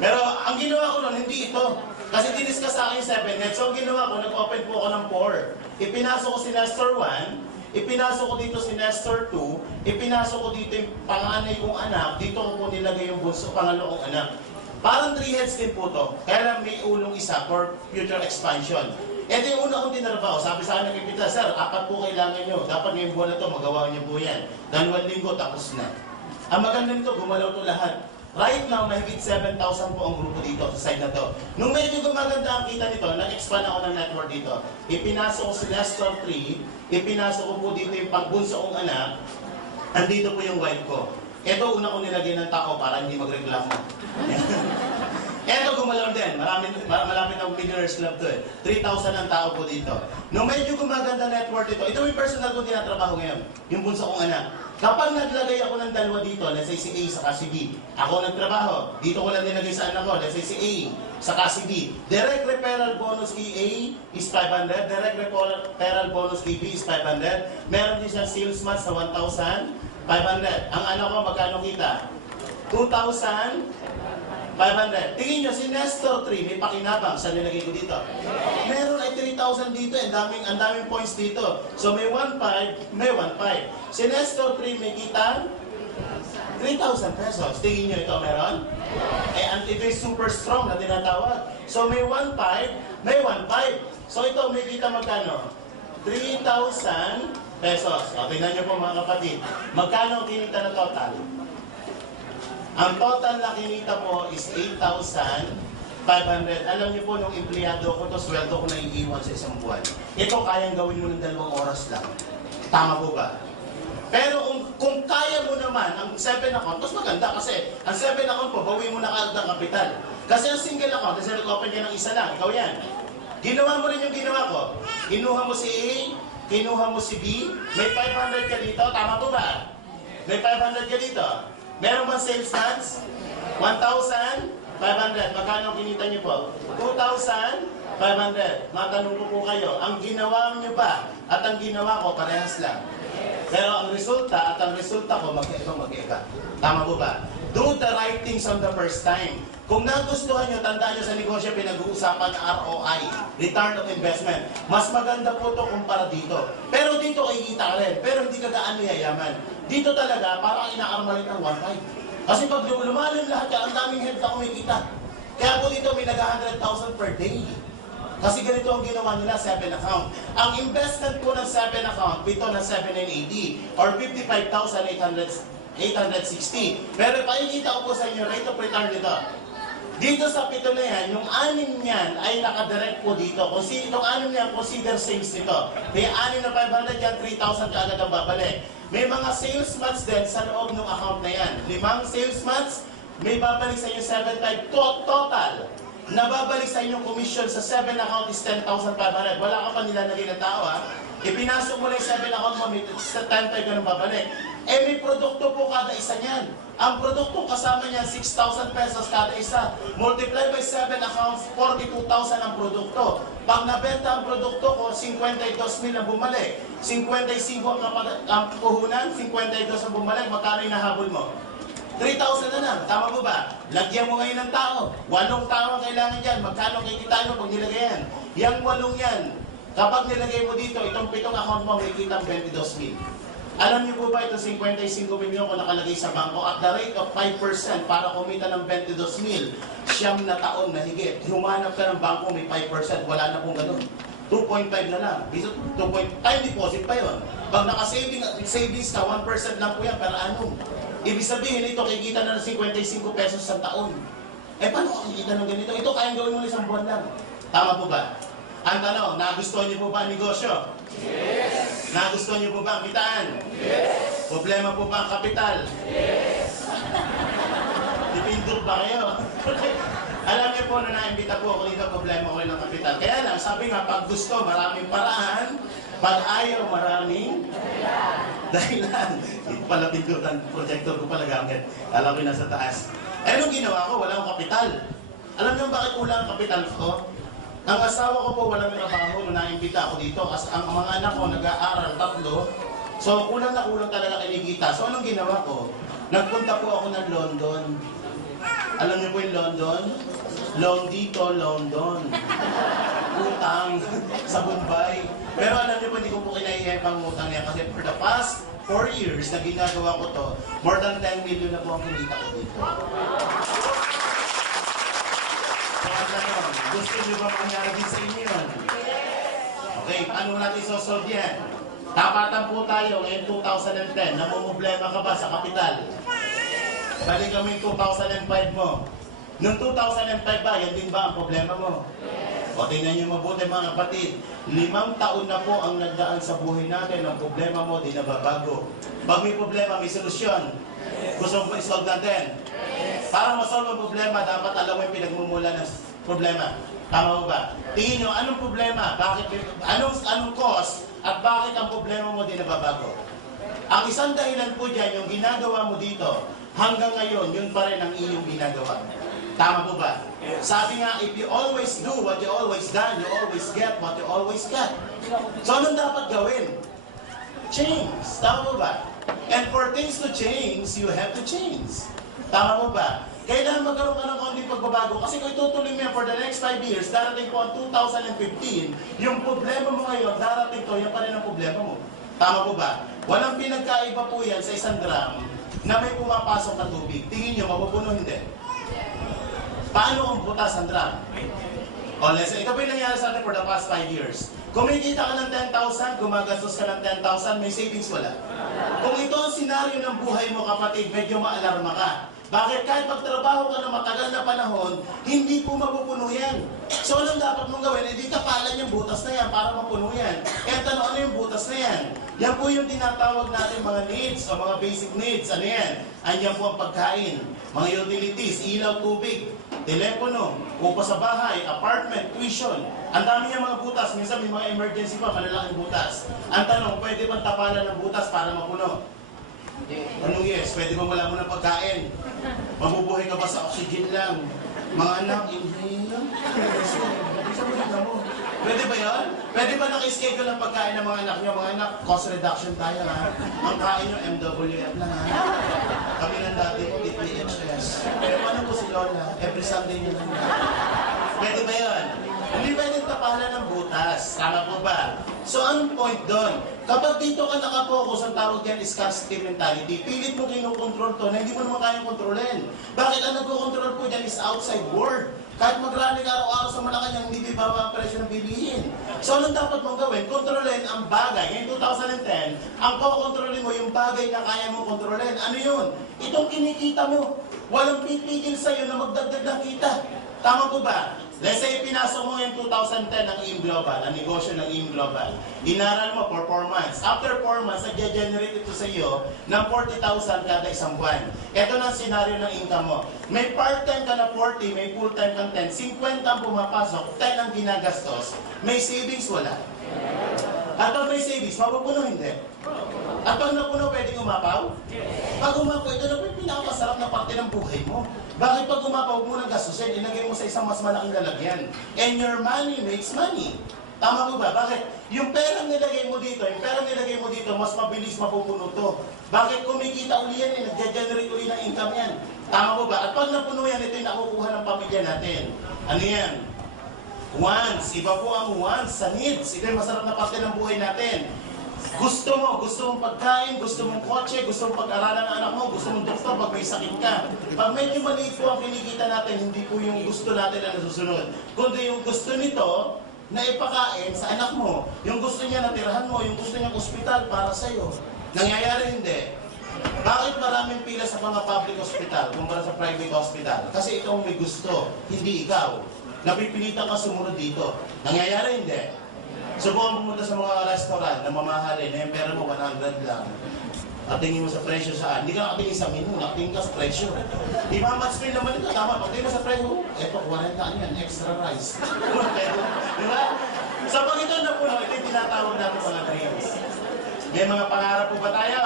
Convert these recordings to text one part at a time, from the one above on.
Pero ang ginawa ko nun, hindi ito. Kasi diniscuss sa akin yung 7 net. So ang ginawa ko, nag-open po ako ng 4. Ipinasok ko si Nestor 1, ipinasok ko dito si Nestor 2, ipinasok ko dito yung panganay kong anak, dito ko po nilagay yung bunso, pangalo kong anak. Parang 3 heads din po to. Kaya lang may ulong isa for future expansion. Ito yung una kong tinarbaho. Sabi sa akin ng impita, sir, 4 po kailangan nyo. Dapat ngayong buwan na to, magawa niyo po yan. 2 linggo, tapos na. Ang maganda nito, gumalaw to lahat. Right now, mahigit 7,000 po ang grupo dito sa side na to. Nung medyo gumaganda ang kita nito, nag-expand ako ng network dito. Ipinasok ko si Nestor 3, ipinasok ko po dito yung pagbunso kong anak, andito po yung wife ko. Ito, una ko nilagay ng tao para hindi magreklamo. Ito, gumalaw din. Malapit ang Millionaires Club to eh. 3,000 ang tao po dito. Nung medyo gumaganda network dito, ito yung personal kong tinatrabaho ngayon. Yung bunso kong anak. Kapag naglagay ako ng dalawa dito, let's say si A sa si B, ako nagtrabaho, dito ko lang nilagay sa anak ko, let's say si A sa si B. Direct referral bonus kay A is 500, direct referral bonus kay B is 500. Meron din siyang sales match sa 1,500. Ang anak ko, magkano kita? 2,500. Tingin nyo, si Nestor 3, may pakinabang. Saan nilagay ko dito? Meron ay 3,000 dito. Ang daming points dito. So may 1,500, may 1,500. Si Nestor 3, may kita 3,000 pesos. Tingin nyo ito meron? Ito yung super strong na tinatawag. So may 1,500, may 1,500. So ito, may kita magkano? 3,000 pesos. O, tingnan nyo po mga kapatid. Magkano ang kinita na total? Ang total na kinita po is 8,500. Alam niyo po, nung empleyado ko to, sweldo ko na iiwan sa isang buwan. Ito, kayang gawin mo ng 2 oras lang. Tama po ba? Pero kung kaya mo naman, ang 7 account, mas maganda kasi ang 7 account po, bawi mo na kaagad ang kapital. Kasi ang single account, kasi nag-open ka ng isa lang, ikaw yan. Ginawa mo rin yung ginawa ko. Kinuha mo si A, kinuha mo si B, may 500 ka dito, tama po ba? May 500 ka dito. Meron bang sales tax? 1,500. Magkano kinita niyo po? 2,500. Matanong ko po kayo, ang ginawa niyo ba at ang ginawa ko parehas lang. Pero ang resulta at ang resulta ko mag-iba. Tama po ba? Do the right things on the first time. Kung nagustuhan nyo, tandaan nyo sa negosyo, pinag-uusapan ng ROI, Return of Investment. Mas maganda po ito kumpara dito. Pero dito kikita ka rin. Pero hindi ka gaano yayaman. Dito talaga, parang inaarmalit ng 1,500. Kasi pag lumalim lahat ka, ang daming head na kumikita. Kaya po dito may nag-100,000 per day. Kasi ganito ang ginawa nila, 7 account. Ang investment po ng 7 account, ito na 7,980 or 55,860. Pero pakikita ko po sa inyo, rate of return nito. Dito sa 7 na yan, yung 6 niyan ay nakadirect po dito. Kung itong 6 niyan, consider sales nito. May 6 na 500 yan, 3,000 kaagad ang babalik. May mga sales match din sa loob ng account na yan. 5 sales match, may babalik sa inyo 7,500 total. Nababalik sa inyong commission sa 7 account is 10,500. Wala ka pa nilalagay ng tao ha. Ipinasok mo lang yung 7 account mo, may 10,500 ka nang babalik. May produkto po kada isa niyan. Ang produkto kasama niyan, 6,000 pesos kada isa. Multiply by 7 accounts, 42,000 ang produkto. Pag nabenta ang produkto ko, 52,000 ang bumalik. 55 ang puhunan, 52 ang bumalik. Magkano yung nahabol mo? 3,000 na lang. Tama po ba? Lagyan mo ngayon ng tao. 8 tao ang kailangan dyan. Magkano kikitain mo pag nilagay yan? Yang 8 yan. Kapag nilagay mo dito, itong 7 account mo, may kitang 22,000. Alam niyo po ba ito 55 milyon kung nakalagay sa bangko at the rate of 5% para kumita ng 22,000, 9 na taon na higit. Humanap ka ng bangko may 5%, wala na pong ganun. 2.5 na lang. 2.5 time deposit pa yon. Pag naka-savings ka, 1% lang po yan per annum. Ibig sabihin ito, kikita na ng 55 pesos sa taon. Paano kikita ng ganito? Ito kayang gawin mo ng isang buwan lang. Tama po ba? Ang tanong, nagustuhan niyo po ba ang negosyo? Yes! Nagustuhan niyo po ba ang kitaan? Yes! Problema po ba ang kapital? Yes! Dipindot ba kayo? Alam niyo po na naimbita po ako dito, problema ko rin ng kapital. Kaya lang, sabi nga, pag gusto, maraming paraan. Pag ayaw, maraming dahilan. Ito pala pindutan, projector ko pala gamit. Alam ko nasa taas. Anong ginawa ko? Wala akong kapital. Alam niyo bakit kulang ang kapital ko? Ang asawa ko po walang trabaho nung naimbita ako dito. Ang mga anak ko nag-aaral, 3. So kulang na kulang talaga kinikita. So anong ginawa ko? Nagpunta po ako ng London. Alam niyo po yung London? Loan dito, London. Utang sa Bombay. Pero alam niyo po, hindi ko po kinaihiyan pang utang niya kasi for the past 4 years na ginagawa ko to, more than 10 million na po ang kinita ko dito. So ano, gusto niyo ba mangyari din sa inyo yun? Okay, paano natin sosolve yan? Tapatan po tayo ngayong 2010, namumblema ka ba sa kapital? Balik kami yung 2005 mo. Noong 2005 ba, yan din ba ang problema mo? O tingnan nyo mabuti mga kapatid, 5 taon na po ang nagdaan sa buhay natin, ang problema mo di nababago. Pag may problema, may solusyon. Gusto mo isolve natin? Para masolve ang problema, dapat alam mo yung pinagmumula ng problema. Tama mo ba? Tingin nyo, anong problema? Anong cause? At bakit ang problema mo di nababago? Ang isang dahilan po dyan, yung ginagawa mo dito, hanggang ngayon, yun pa rin ang iyong ginagawa. Tama po ba? Sabi nga, if you always do what you always done, you always get what you always get. So, anong dapat gawin? Change. Tama po ba? And for things to change, you have to change. Tama po ba? Kailangan magkaroon ka ng konting pagbabago kasi kung itutuloy mo yan for the next 5 years, darating po ang 2015, yung problema mo ngayon, darating to, yan pa rin ang problema mo. Tama po ba? Walang pinagkaiba po yan sa isang drum na may pumapasok na tubig. Tingin nyo, mapupuno hindi. Paano kung butas ang drum? O, listen, ito po yung nangyari sa atin for the past 5 years. Kumikita ka ng 10,000, gumagastos ka ng 10,000, may savings wala. Kung ito ang senaryo ng buhay mo, kapatid, medyo maalarma ka. Bakit? Kahit magtrabaho ka na matagal na panahon, hindi po mapupuno yan. So, anong dapat mong gawin? Hindi kapalan yung butas na yan para mapuno yan. Kaya tanong, ano yung butas na yan? Yan po yung tinatawag natin mga needs o mga basic needs. Ano yan? Anyan po ang pagkain, mga utilities, ilaw, tubig, telepono, upa sa bahay, apartment, tuition. Ang dami niya mga butas. Minsan may mga emergency pa, malalaking butas. Ang tanong, pwede bang tapalan ng butas para mapuno? Anong yes? Pwede ba wala mo ng pagkain? Mabubuhay ka ba sa oxygen lang? Mga anak, inhale lang. Pwede ba yan? Pwede ba naka-schedule ang pagkain ng mga anak nyo? Mga anak, cost reduction tayo ha. Ang kain nyo, MWF lang ha. Kami ng dati, DPHS. Pero ano po si Lola? Every Sunday nyo lang. Pwede ba yan? Hindi pwedeng tapalan ng butas. Tama po ba? So, anong point doon? Kapag dito ka nakapokus, ang tawag yan is scarcity mentality. Pilit mo kinokontrol to na hindi mo naman kayang kontrolin. Bakit ang nagkocontrol po dyan is outside world? Kahit magrally ka araw-araw sa Malacanang, hindi bibaba ang presyo ng bilihin. So, anong dapat mong gawin? Kontrolin ang bagay. Ngayon 2010, ang kukontrolin mo yung bagay na kaya mong kontrolin. Ano yun? Itong kinikita mo. Walang pipigil sa'yo na magdagdag ng kita. Tama po ba? Let's say, pinasok mo yung 2010 ng IM Global, ang negosyo ng IM Global. Inaral mo for 4 months. After 4 months, nag-generate ito sa iyo ng 40,000 kada isang buwan. Ito na ang senaryo ng income mo. May part-time ka na 40, may full-time kang 10. 50 ang pumapasok, 10 ang ginagastos. May savings, wala. At pag may savings, mapupuno hindi. At pag napuno, pwedeng umapaw? Pag umapaw, ito na po yung pinakamasarap na parte ng buhay mo. Bakit pag umapaw mo ng gastusin, ilagay mo sa isang mas malaking lalagyan? And your money makes money. Tama po ba? Bakit? Yung perang nilagay mo dito, mas mabilis mapupuno to. Bakit kumikita uli yan, nag-generate uli ng income yan? Tama po ba? At pag napuno yan, ito yung nakukuha ng pamilya natin. Ano yan? Wants. Iba po ang wants sa needs. Ito yung masarap na parte ng buhay natin. Gusto mong pagkain, gusto mong kotse, gusto mong pag-aralan ng anak mo, gusto mong doktor pag may sakit ka. Pag medyo maliit po ang kinikita natin, hindi po yung gusto natin na nasusunod. Kundi yung gusto nito na ipakain sa anak mo, yung gusto niya na tirahan mo, yung gusto niya ospital para sa'yo. Nangyayari hindi. Bakit maraming pila sa mga public hospital kumpara sa private hospital? Kasi ito ang may gusto, hindi ikaw. Napipilitan ka sumunod dito. Nangyayari hindi. Subukan pumunta sa mga restaurant na mamahalin, yung pera mo 100 lang. At tingin mo sa presyo saan? Hindi ka nakatingin sa menu, nakatingin ka sa presyo. Imamatch mo naman ito, tama. Pag tingin mo sa presyo, eto, 40 yan, extra rice. Diba? Sa pag ito na puno, ito yung tinatawag natin mga dreams. May mga pangarap po ba tayo?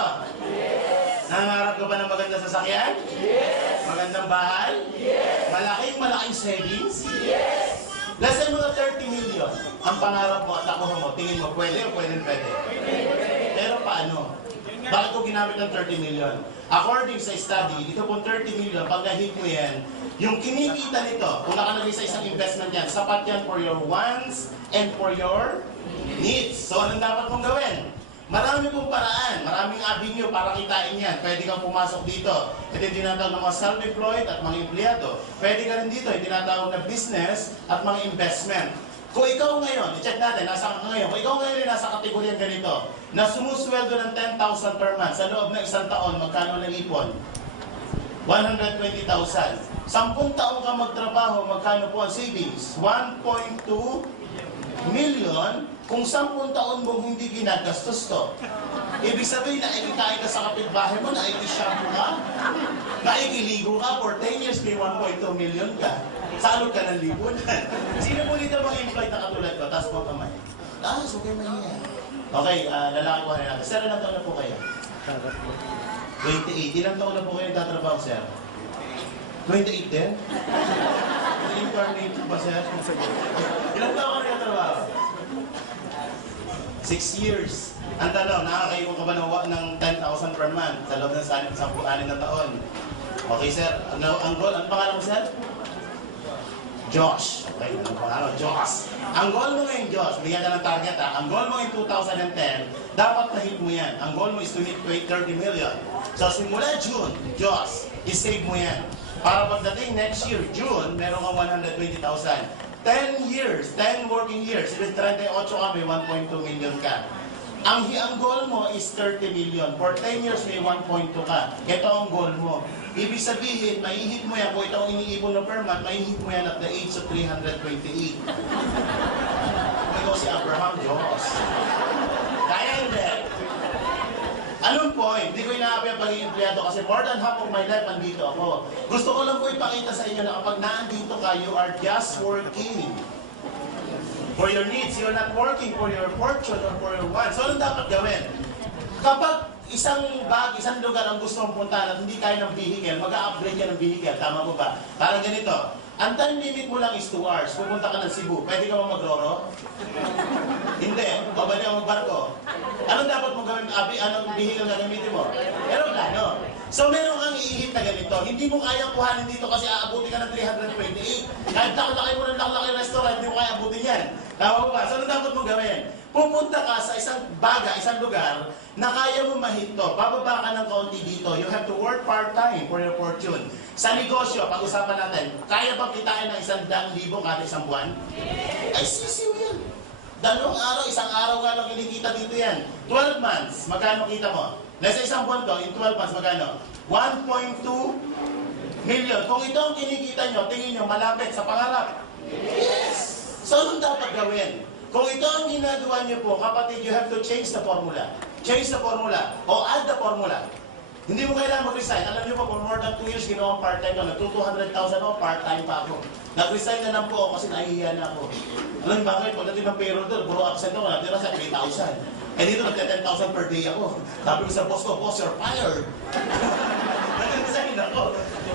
Yes! Nangarap ka ba ng magandang sasakyan? Yes! Magandang bahay? Yes! Malaking savings? Yes! Let's say mga 30 million ang pangarap mo at nakuha mo, tingin mo pwede o pwede? Pero paano? Bakit ko ginamit ng 30 million? According sa study, ito pong 30 million, pag na-hit mo yan, yung kinikita nito, kung nakalagay sa isang investment yan, sapat yan for your wants and for your needs. So, anong dapat mong gawin? Marami pong paraan, maraming avenue para kitain yan. Pwede kang pumasok dito. Ito yung tinatawag ng mga self-employed at mga empleyado. Pwede ka rin dito, yung tinatawag na business at mga investment. Kung ikaw ngayon, i-check natin, nasa ka ngayon, kung ikaw ngayon ay nasa kategoryang ganito, na sumusweldo ng 10,000 per month, sa loob ng isang taon, magkano na ipon? 120,000. 10 taon ka magtrabaho, magkano po ang savings? 1.2 million. Kung 10 taon mo hindi ginagastos to. Ibig sabihin na ikikain ka sa kapitbahay mo, na ikishampoo ka, na ikiligo ka, for 10 years may 1.2 million ka. Salog ka ng lipunan. Sino mo dito mga employed na katulad ko? Taas mo kamay. Taas, okay mahiya. Okay, lalaki ko natin. Sir, ilang taon na po kayo? 28. Ilang taon na po kayo nagtatrabaho, sir? 28 din? Incarnate ba, sir? Ilang taon ka nagtatrabaho? 6 years. Ang tanong, nakakayo ka ba ng 10,000 per month sa loob ng 10 na taon? Okay, sir. Ano pangalan mo, sir? Josh. Okay, anong pangalan? Josh. Ang goal mo ngayon, Josh, bigyan ka ng target ha. Ang goal mo in 2010, dapat na-hit mo yan. Ang goal mo is to hit 30 million. So, simula June, Josh, i-save mo yan. Para pagdating next year, June, meron kang 120,000. 10 years, 10 working years, ibig 38 ka, may 1.2 million ka. Ang goal mo is 30 million. For 10 years, may 1.2 ka. Ito ang goal mo. Ibig sabihin, maihit mo yan, kung ito ang iniipon na per month, maihit mo yan at the age of 328. Ikaw si Abraham, Diyos. Kaya hindi. Anong point? Hindi ko inaapi ang pagiging empleyado kasi more than half of my life nandito ako. Gusto ko lang po ipakita sa inyo na kapag naandito ka, you are just working for your needs. You're not working for your fortune or for your wants. So, anong dapat gawin? Kapag isang lugar ang gusto mong puntahan at hindi kaya ng vehicle, mag-a-upgrade ka ng vehicle. Tama mo ba? Parang ganito. Ang time limit mo lang is 2 hours. Pupunta ka ng Cebu. Pwede ka ba mag-roro? Hindi. O pwede ka magbarko? Anong dapat mong gawin? Anong vehicle na gamitin mo? Aeroplano. So meron kang iihit na ganito. Hindi mo kayang kuhanin dito kasi aabutin ka ng 328. Kahit laki mo ng laki restaurant, hindi mo kaya abutin yan. Tama mo ba? So anong dapat mong gawin? Pupunta ka sa isang isang lugar na kaya mo mahito. Bababa ka ng kaunti dito. You have to work part-time for your fortune. Sa negosyo, pag-usapan natin, kaya bang kitain ng 100,000 kada isang buwan? Ay, sisiw yan. 2 araw, 1 araw nga lang kinikita dito yan. 12 months, magkano kita mo? Nasa isang buwan to, in 12 months, magkano? 1.2 million. Kung ito ang kinikita nyo, tingin nyo, malapit sa pangarap. Yes! So, anong dapat gawin? Kung ito ang ginagawa nyo po, kapatid, you have to change the formula. Change the formula. O add the formula. Hindi mo kailangan mag-resign. Alam niyo po, for more than 2 years, ginawa part-time ko. Nag 200,000 ako, part-time pa ako. Nag-resign na lang po ako kasi nahihiya na ako. Alam niyo bakit? Pagdating ng payroll doon, puro absent ako, natira sa 3,000. Eh dito, nagka 10,000 per day ako. Sabi ko sa boss ko, boss, you're fired. Nag-resign ako.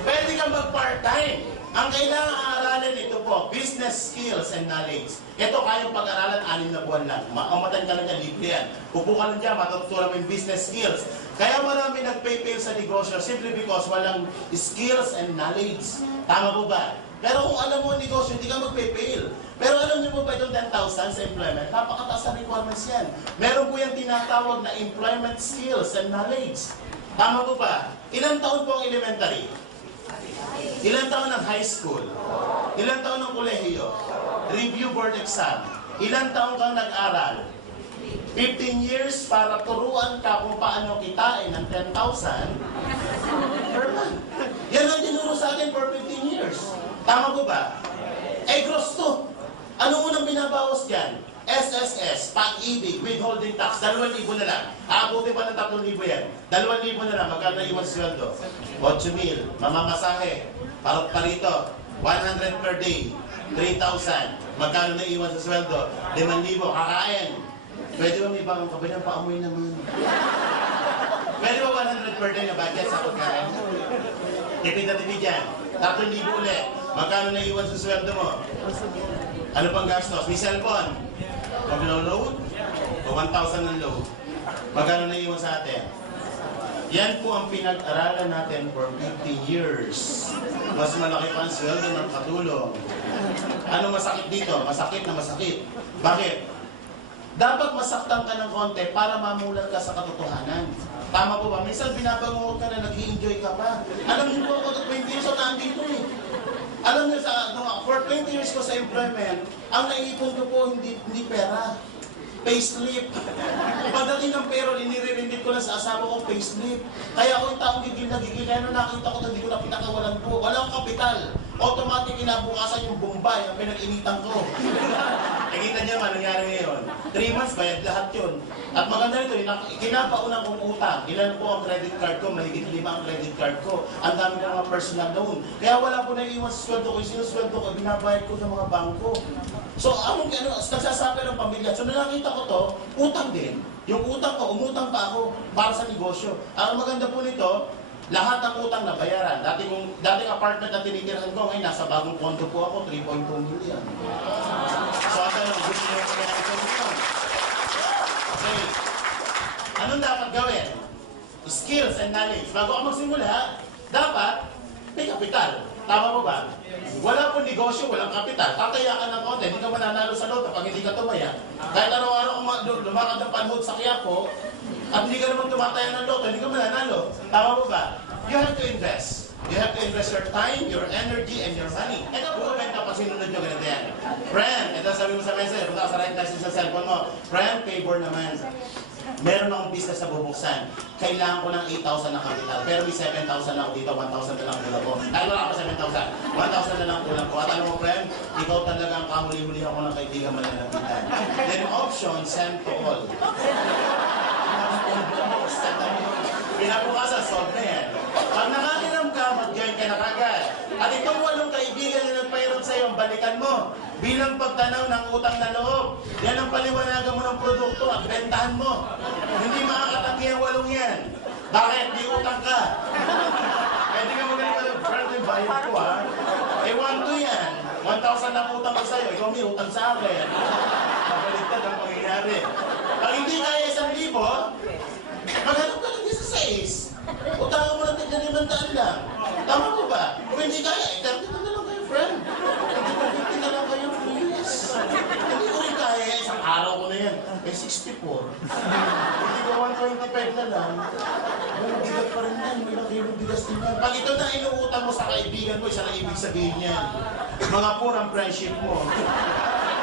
Pwede kang mag-part-time. Ang kailangan aralin ito po, business skills and knowledge. Ito kayang pag-aralan 6 na buwan lang. Makamatan ka lang yan, libre yan. Upo ka lang dyan, matutunan mo yung business skills. Kaya marami nag-pay-fail sa negosyo simply because walang skills and knowledge. Tama po ba? Pero kung alam mo ang negosyo, hindi ka mag-pay-fail. Pero alam niyo po ba itong 10,000 sa employment? Napakataas sa requirements yan. Meron po yung tinatawag na employment skills and knowledge. Tama po ba? Ilang taon po ang elementary? Ilang taon ng high school? Ilang taon ng kolehiyo? Review board exam. Ilang taon kang nag-aral? 15 years para turuan ka kung paano kitain ng 10,000 per month. Yan ang tinuro sa akin for 15 years. Tama ko ba? Eh, gross to. Ano unang binabawas dyan? SSS, pag-ibig, withholding tax, 2,000 na lang. Aabutin pa ng 3,000 yan. 2,000 na lang, magkano iwan sweldo? 8,000, mamamasahe, parito, 100 per day, 3,000. Magkano na iwan sa sweldo? 5,000, kakain. Pwede ba may bagong kabilang paamoy naman? Pwede ba 100 per day na budget sa pagkain? Tipid na tipid yan. 3,000 ulit. Magkano na iwan sa sweldo mo? Ano pang gastos? May cellphone. Pag load, o 1,000 ng load. Magkano na iwan sa atin? Yan po ang pinag-aralan natin for 50 years. Mas malaki pa ang sweldo ng katulong. Ano masakit dito? Masakit na masakit. Bakit? Dapat masaktan ka ng konti para mamulat ka sa katotohanan. Tama po ba? Minsan binabangungot ka na nag-i-enjoy ka pa. Alam niyo po ako 20 years ako nandito eh. Alam niyo, for 20 years ko sa employment, ang naiipon ko po hindi pera. Payslip. Pagdating ng payroll, inire-remit ko lang sa asawa ko, payslip. Kaya ako yung taong gigil na gigil. Kaya nung nakita ko na hindi ko na pinakawalan po. Walang kapital. Automatic kinabukasan yung Bombay ang pinag-initan ko. Nakita niyo nga nangyari ngayon. 3 months, bayad lahat yun. At maganda nito, kinapaunang kong utang. Ilan po ang credit card ko? Mahigit 5 ang credit card ko. Ang dami ko mga personal loan. Kaya wala po naiiwan sa sweldo ko. Yung sinusweldo ko, binabayad ko sa mga bangko. So, nagsasabi ng pamilya. So, nakita ko to, utang din. Yung utang ko, umutang pa ako para sa negosyo. Ang maganda po nito, lahat ng utang na bayaran. Dating apartment na tinitirahan ko, ngayon nasa bagong condo po ako, 3.2 million. So, ito lang, gusto nyo yung kaya ito million. Okay. Anong dapat gawin? Skills and knowledge. Bago ka magsimula, dapat may kapital. Tama mo ba? Wala pong negosyo, walang kapital. Tataya ka ng konti, hindi ka mananalo sa loto pag hindi ka tumaya. Kahit araw-araw kung lumakad ng panhod sa Quiapo, at hindi ka naman tumataya ng loto, hindi ka mananalo. Tama mo ba? You have to invest. You have to invest your time, your energy, and your money. Ito po, benta pa sinunod nyo ganito yan. Friend, ito sabi mo sa message, punta ka sa right message sa cellphone mo. Friend, favor naman. Meron akong business na bubuksan. Kailangan ko ng 8,000 na kapital. Pero may 7,000 na ako dito, 1,000 na lang kulang ko. Ay, wala ako 7,000. 1,000 na lang kulang ko. At alam mo, friend, ikaw talaga ang kahuli-huli ako ng kaibigan malalapitan. Then option, send to all. Pinabukasan, solve na yan. Pag nakakiram ka, mag-join ka na kagad. At itong 8 kaibigan na nagpayroon sa'yo, balikan mo. Bilang pagtanaw ng utang na loob. Yan ang paliwanagan mo ng produkto at bentahan mo. Hindi makakatanggi ang 8 yan. Bakit? Di utang ka. Pwede ka magaling ka ng friend, yung bayad ko ha. Eh, 1,2 yan. 1,000 na utang ko sa'yo. Ikaw may utang sa akin. Mabaliktad ang pangyayari. Pag hindi kaya 1,000, maghanap ka lang sa 6. Utangan mo lang tignan 500 lang. Tama mo ba? Kung hindi kaya, 30 na lang kayo, friend. 50 na lang kayo, please. Hindi ko rin kaya, isang araw ko na yan. Eh, 64. Hindi ko 125 na lang. May bigat pa rin yan. May nakilong bigas din yan. Pag ito na inuutang mo sa kaibigan mo, isa na ibig sabihin yan. Mga purang friendship mo.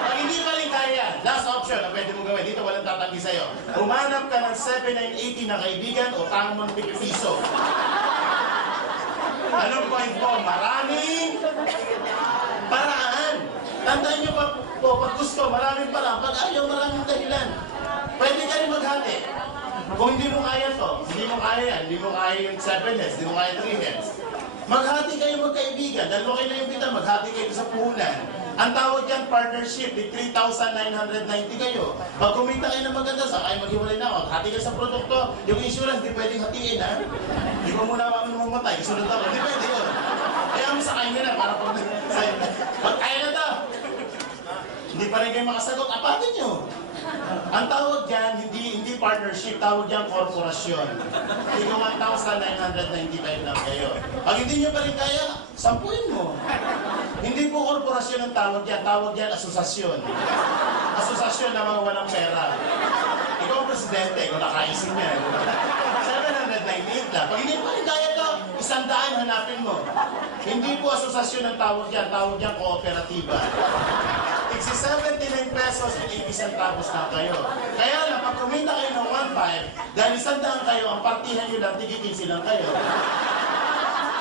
Pag hindi pa rin kaya, last option na pwede mong gawin. Dito walang tatanggi sa'yo. Humanap ka ng 7980 na kaibigan o tangang mong pipiso. Anong point ko? Maraming paraan. Tandaan nyo pa po, pag gusto, maraming paraan. Pag ayaw, maraming dahilan. Pwede ka rin maghati. Kung hindi mo kaya to, hindi mo kaya yan, hindi mo kaya yung 7 heads, hindi mo kaya 3 heads. Maghati kayo magkaibigan. Dalawa kayo na yung bitan, maghati kayo sa puhunan. Ang tawag yan, partnership, 3,990 kayo. Pag kumita kayo ng maganda, sa kayo maghiwalay na ako, hati kayo sa produkto, yung insurance, di pwedeng hatiin, ha? Di ko muna ako mamatay, sunod ako, di pwede yun. Kaya mo sa kayo na, para pag kaya na to, hindi pa rin kayo makasagot, apatin nyo. Ang tawag dyan, hindi partnership, tawag dyan korporasyon. Hindi ko 1,995 lang kayo. Pag hindi nyo pa rin kaya, sampuin mo. Hindi po korporasyon ang tawag dyan asosasyon. Asosasyon na mga walang pera. Ikaw ang presidente, ikaw nakaisip niya. 798 lang. Pag hindi pa rin kaya to, 100 hanapin mo. Hindi po asosasyon ang tawag dyan kooperatiba. Tigsi 79 pesos at 80 centavos na kayo. Kaya lang, pag kumita kayo ng 1.5, dahil 100 kayo, ang partihan nyo lang, tigigin silang kayo.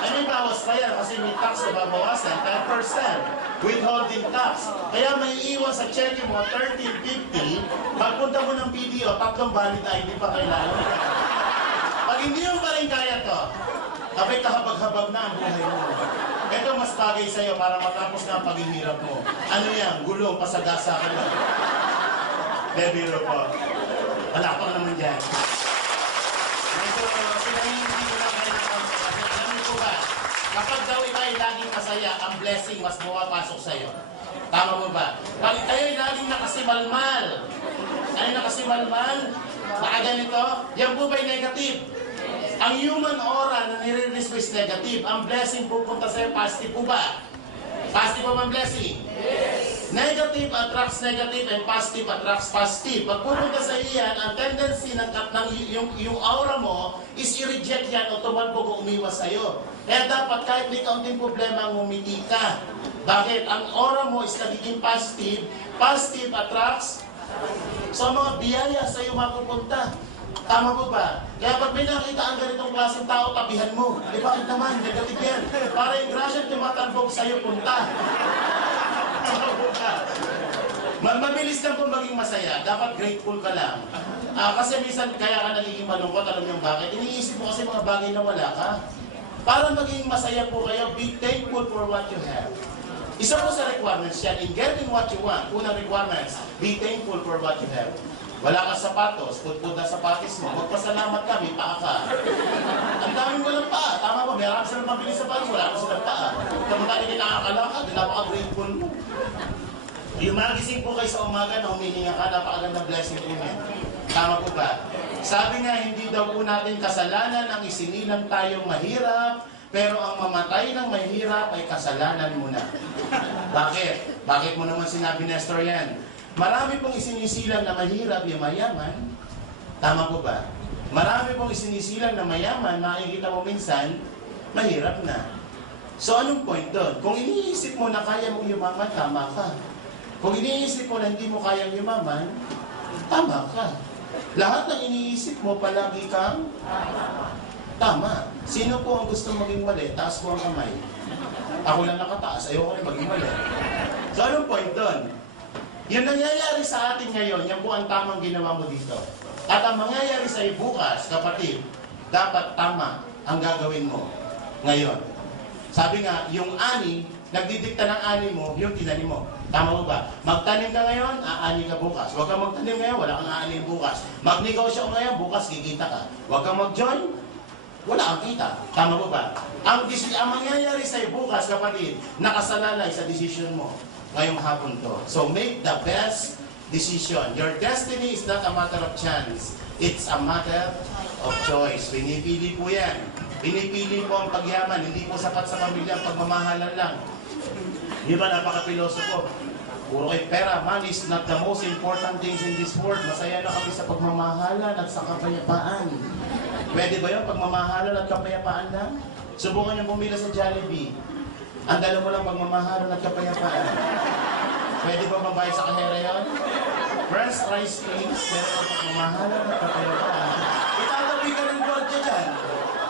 Ay may bawas pa yan kasi may tax na babawasan, 10%, withholding tax. Kaya may iwan sa cheque mo, 1350, pagpunta mo ng PDO, 3 valid ID pa kailangan. Pag hindi mo pa rin kaya to, kapit kahabag-habag na ang buhay mo. Ito mas bagay sa'yo para matapos na ang paghihirap mo. Ano yan? Gulong, pasagasa ka lang. Bebiro po. Wala pa naman dyan. Medyo pinahihindi ko lang kayo ng konti. Alam niyo po ba? Kapag daw ikaw ay laging masaya, ang blessing mas pumapasok sa'yo. Tama mo ba? Pag kayo ay laging nakasimalmal, ano nakasimalmal? Nakaganito? Yan po ba'y negative? Ang human aura na nire-release mo is negative. Ang blessing pupunta sa'yo, positive po ba? Positive po ba ang blessing? Negative attracts negative and positive attracts positive. Pag pupunta sa iyan, ang tendency ng yung aura mo is i-reject yan o tumalbog o umiwas sa'yo. Kaya dapat kahit may kaunting problema, ngumiti ka. Bakit? Ang aura mo is nagiging positive. Positive attracts. So mga biyaya sa'yo mapupunta. Tama po ba? Kaya pag may nakita ang ganitong klaseng tao, tabihan mo. Eh bakit naman? Negative yan. Para yung grasya tumatalbog sa'yo, punta. Mabilis lang kung maging masaya. Dapat grateful ka lang. Kasi minsan kaya ka nagiging malungkot. Alam niyo bakit? Iniisip mo kasi mga bagay na wala ka. Para maging masaya po kayo, be thankful for what you have. Isa po sa requirements yan. In getting what you want, unang requirements, be thankful for what you have. Wala kang sapatos, putput na sapatos mo, magpasalamat ka, may paa ka. Ang daming walang paa. Tama ba? Meron ka silang pambili sapatos, wala ka silang paa. Kamutali ka nakakalakad, napaka-grateful mo. Yung magising po kayo sa umaga na humihinga ka, napakagandang blessing po yan. Tama po ba? Sabi nga, hindi daw po natin kasalanan ang isinilang tayong mahirap, pero ang mamatay ng mahirap ay kasalanan mo na. Bakit? Bakit mo naman sinabi, Nestor, yan? Marami pong isinisilang na mahirap yung mayaman. Tama po ba? Marami pong isinisilang na mayaman, makikita mo minsan, mahirap na. So anong point doon? Kung iniisip mo na kaya mong yumaman, tama ka. Kung iniisip mo na hindi mo kayang yumaman, tama ka. Lahat ng iniisip mo, palagi kang tama. Sino po ang gusto maging mali? Taas po ang kamay. Ako lang nakataas, ayoko rin maging mali. So anong point doon? Yung nangyayari sa atin ngayon, yan po ang tamang ginawa mo dito. At ang mangyayari sa iyo bukas, kapatid, dapat tama ang gagawin mo ngayon. Sabi nga, yung ani, nagdidikta ng ani mo, yung tinanim mo. Tama mo ba? Magtanim ka ngayon, aani ka bukas. Huwag kang magtanim ngayon, wala kang aani bukas. Magnegosyo ka ngayon, bukas kikita ka. Huwag kang mag-join, wala kang kita. Tama mo ba? Ang mangyayari sa iyo bukas, kapatid, nakasalalay sa decision mo ngayong hapon to. So make the best decision. Your destiny is not a matter of chance. It's a matter of choice. Pinipili po yan. Pinipili po ang pagyaman. Hindi po sapat sa pamilya ang pagmamahalan lang. Di ba napaka-pilosopo? Puro kay pera. Money is not the most important things in this world. Masaya na kami sa pagmamahalan at sa kapayapaan. Pwede ba yun? Pagmamahalan at kapayapaan lang? Subukan niyo bumila sa Jollibee. Ang dala mo lang magmamahalan at kapayapaan. Pwede ba mabayad sa kahera yun? French fries, please. Meron kang magmamahalan at kapayapaan. Itatabi ka ng gordya dyan.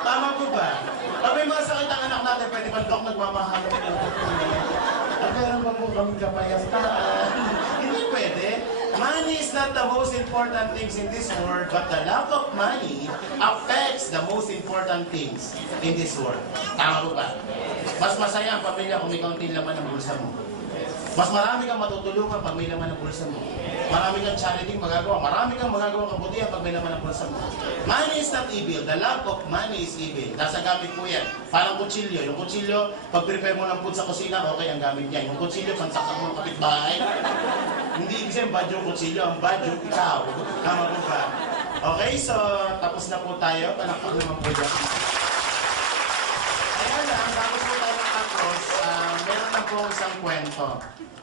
Tama po ba? Pag may mga sakit ang anak natin, pwede ba dok nagmamahalan at kapayapaan? At meron ba po kami kapayapaan? Hindi pwede. Money is not the most important things in this world, but the lack of money affects the most important things in this world. Tama po ba? Mas masaya ang pamilya kung may kaunting laman ng bulsa mo. Mas marami kang matutulungan pag may laman ng bulsa mo. Marami kang charity magagawa. Marami kang magagawa kabutihan pag may laman ng bulsa mo. Money is not evil. The lack of money is evil. Nasa gamit po yan. Parang kutsilyo. Yung kutsilyo, pag prepare mo ng food sa kusina, okay ang gamit niya. Yung kutsilyo, pansaktan mo ng kapitbahay. Hindi ibig sabihin bad yung kutsilyo. Ang bad yung ikaw. Tama po ba? Okay, so tapos na po tayo. Palakpak naman po dyan. Ayan lang, tapos po tayo matapos. Meron na po isang kwento.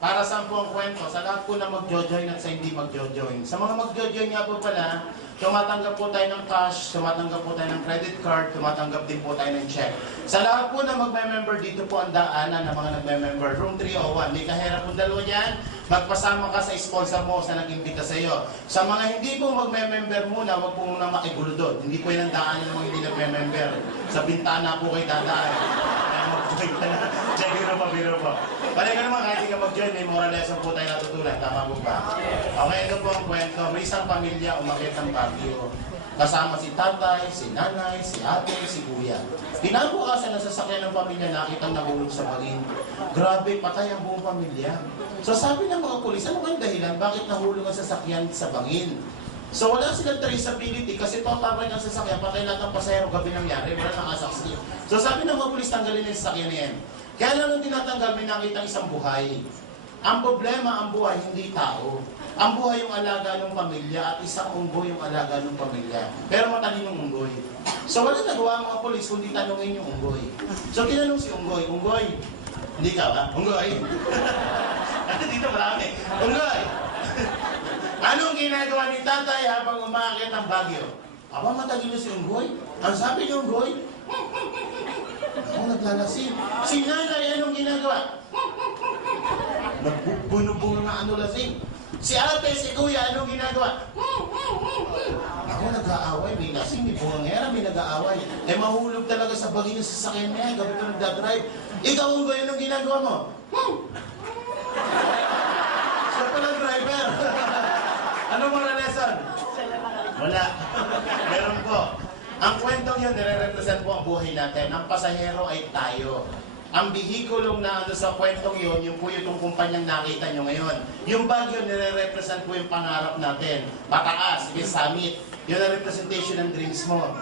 Para saan po ang kwento? Sa lahat po na magjo-join at sa hindi magjo-join. Sa mga magjo-join nga po pala, tumatanggap po tayo ng cash, tumatanggap po tayo ng credit card, tumatanggap din po tayo ng check. Sa lahat po na magme-member, dito po ang daanan ng mga nagme-member. Room 301. May kahera pong dalawa dyan. Magpasama ka sa sponsor mo sa nag-imbita sa iyo. Sa mga hindi po magme-member muna, wag po muna makigulo doon. Hindi po yan ang daanan ng mga hindi nagme-member. Sa bintana po kayo dadaan. Kaya mag-join ka na. Biro po. Balik ka naman, kahit hindi ka mag-join, may moral lesson po tayo natutunan. Tama po ba? Okay, ito po ang kwento. May isang pamilya umakit ng Baguio. Kasama si tatay, si nanay, si ate, si kuya. Pinabukasan ng sasakyan ng pamilya, nakitang nahulog sa bangin. Grabe, patay ang buong pamilya. So sabi ng mga pulis, ano ba yung dahilan? Bakit nahulog ang sasakyan sa bangin? So wala silang traceability kasi total right ang sasakyan, patay lahat ng pasahero, gabi nangyari, wala nakasaksi. So sabi ng mga pulis, tanggalin yung sasakyan na yan. Kaya lang nung tinatanggal, may nakita isang buhay. Ang problema, ang buhay, hindi tao. Ang buhay yung alaga ng pamilya at isang unggoy yung alaga ng pamilya. Pero matalinong unggoy. So wala nagawa ang mga polis kundi tanongin yung unggoy. So tinanong si unggoy, unggoy, hindi ka ba? Unggoy. Kasi dito marami. Unggoy, anong ginagawa ni tatay habang umaakit ng Baguio? Aba, matagilo si unggoy. Ang sabi ni unggoy, ako naglalasing. Si nanay, anong ginagawa? Nagbubunubong na lasing. Si ate, si kuya, anong ginagawa? Ako nag-aaway, may lasing, may bungangera, may nag-aaway. Eh mahulog talaga sa bagay ng sasakyan niya, gabi ka nagdadrive. Ikaw ba yun ang ginagawa mo? Siya pala ang driver. Anong mga lesson? Wala. Meron po. Ang kwentong yun, nire-represent po ang buhay natin. Ang pasahero ay tayo. Ang bihikulong na ano sa kwentong yun, yung po yung kumpanyang nakita nyo ngayon. Yung Baguio, nire-represent po yung pangarap natin. Pataas, yung summit. Yun ang representation ng dreams mo.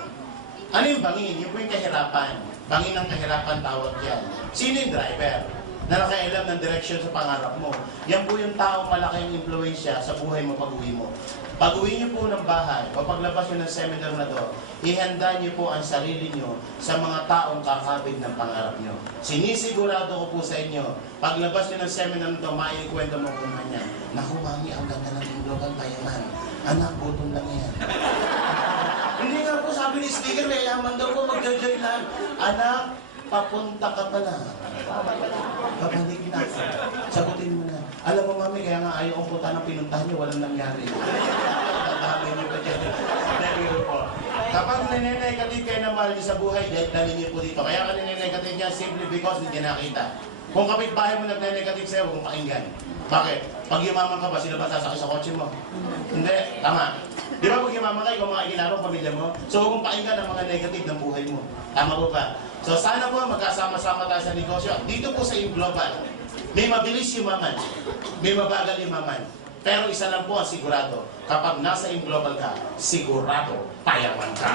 Ano yung bangin? Yung po yung kahirapan. Bangin ng kahirapan tawag yan. Sino yung driver? Na nakailam ng direksyon sa pangarap mo. Yan po yung taong malaking impluensya sa buhay mo pag-uwi mo. Pag-uwi niyo po ng bahay o paglabas niyo ng seminar na to, ihanda niyo po ang sarili niyo sa mga taong kakabig ng pangarap niyo. Sinisigurado ko po sa inyo, paglabas niyo ng seminar na to, maikwento mo po man yan. Naku, mami, ang ganda ng global payaman. Anak, butong lang yan. Hindi nga po sabi ni speaker, may yaman daw po mag-join lang. Anak, papunta ka pala. Babalik na. Sagutin mo na. Alam mo, mami, kaya nga ayaw kong punta ng pinuntahan niyo, walang nangyari. Tatahamay niyo pa dyan. Kapag nanenegatives kayo na mahal niyo sa buhay, dahil niyo po dito. Kaya ka nanenegatives niya simply because hindi nakita. Kung kapitbahay mo nagnenegatives sa'yo, huwag mong pakinggan. Bakit? Pag yumaman ka ba, sila ba sasakay sa kotse mo? Hindi. Tama. Di ba pag yumaman ka, ikaw mga ginarong pamilya mo? So huwag mong pakinggan ang mga negative ng buhay mo. Tama po ba? So sana po magkasama-sama tayo sa negosyo. Dito po sa Global, may mabilis yumaman, may mabagal yumaman. Pero isa lang po ang sigurado, kapag nasa Global ka, sigurado payaman ka.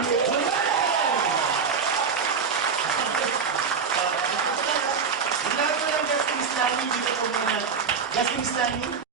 Lahat po ng guest list namin, dito po muna. Guest list namin.